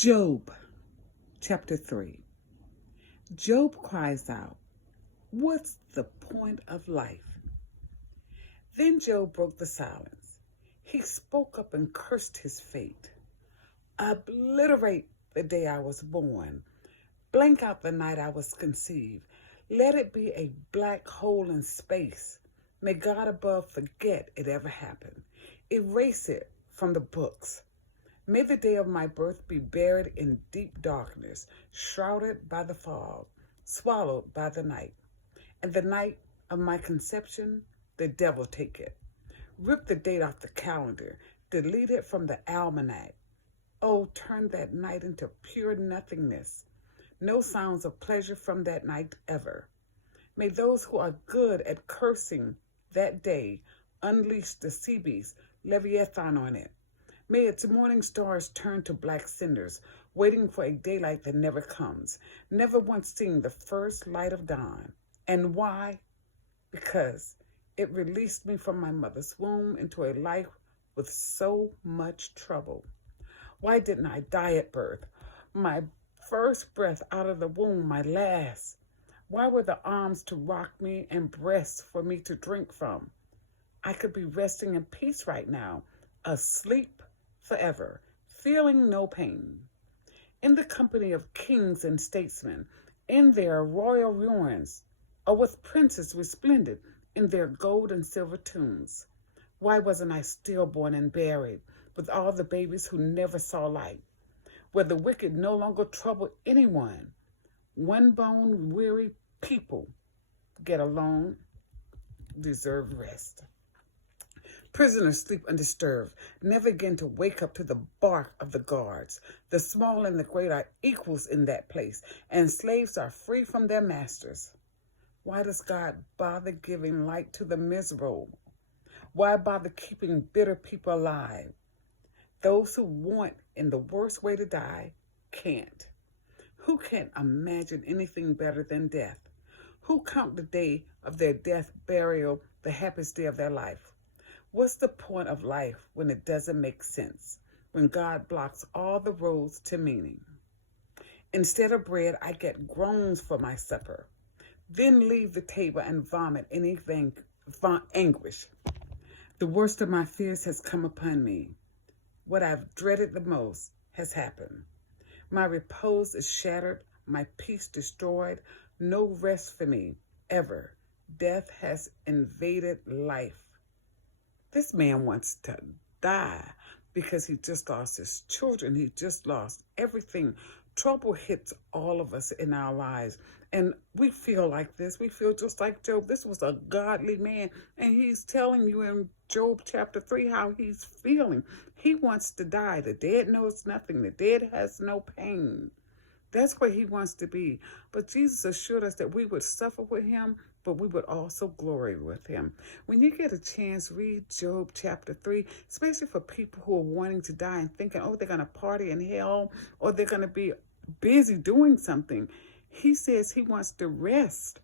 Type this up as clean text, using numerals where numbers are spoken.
Job, chapter 3. Job cries out, "What's the point of life?" Then Job broke the silence. He spoke up and cursed his fate. "Obliterate the day I was born. Blank out the night I was conceived. Let it be a black hole in space. May God above forget it ever happened. Erase it from the books. May the day of my birth be buried in deep darkness, shrouded by the fog, swallowed by the night. And the night of my conception, the devil take it. Rip the date off the calendar, delete it from the almanac. Oh, turn that night into pure nothingness. No sounds of pleasure from that night ever. May those who are good at cursing that day unleash the sea beast, Leviathan, on it. May its morning stars turn to black cinders, waiting for a daylight that never comes, never once seeing the first light of dawn. And why? Because it released me from my mother's womb into a life with so much trouble. Why didn't I die at birth? My first breath out of the womb, my last. Why were the arms to rock me and breasts for me to drink from? I could be resting in peace right now, asleep forever, feeling no pain. In the company of kings and statesmen, in their royal ruins, or with princes resplendent in their gold and silver tombs. Why wasn't I stillborn and buried with all the babies who never saw light, where the wicked no longer trouble anyone? One bone weary people get along, deserve rest. Prisoners sleep undisturbed, never again to wake up to the bark of the guards. The small and the great are equals in that place, and slaves are free from their masters. Why does God bother giving light to the miserable? Why bother keeping bitter people alive? Those who want in the worst way to die can't. Who can imagine anything better than death? Who count the day of their death, burial, the happiest day of their life? What's the point of life when it doesn't make sense, when God blocks all the roads to meaning? Instead of bread, I get groans for my supper, then leave the table and vomit any anguish. The worst of my fears has come upon me. What I've dreaded the most has happened. My repose is shattered, my peace destroyed, no rest for me, ever. Death has invaded life. This man wants to die because he just lost his children. He just lost everything. Trouble hits all of us in our lives. And we feel like this. We feel just like Job. This was a godly man. And he's telling you in Job chapter 3 how he's feeling. He wants to die. The dead knows nothing. The dead has no pain. That's where he wants to be. But Jesus assured us that we would suffer with him, but we would also glory with him. When you get a chance, read Job chapter 3, especially for people who are wanting to die and thinking, oh, they're going to party in hell, or they're going to be busy doing something. He says he wants to rest.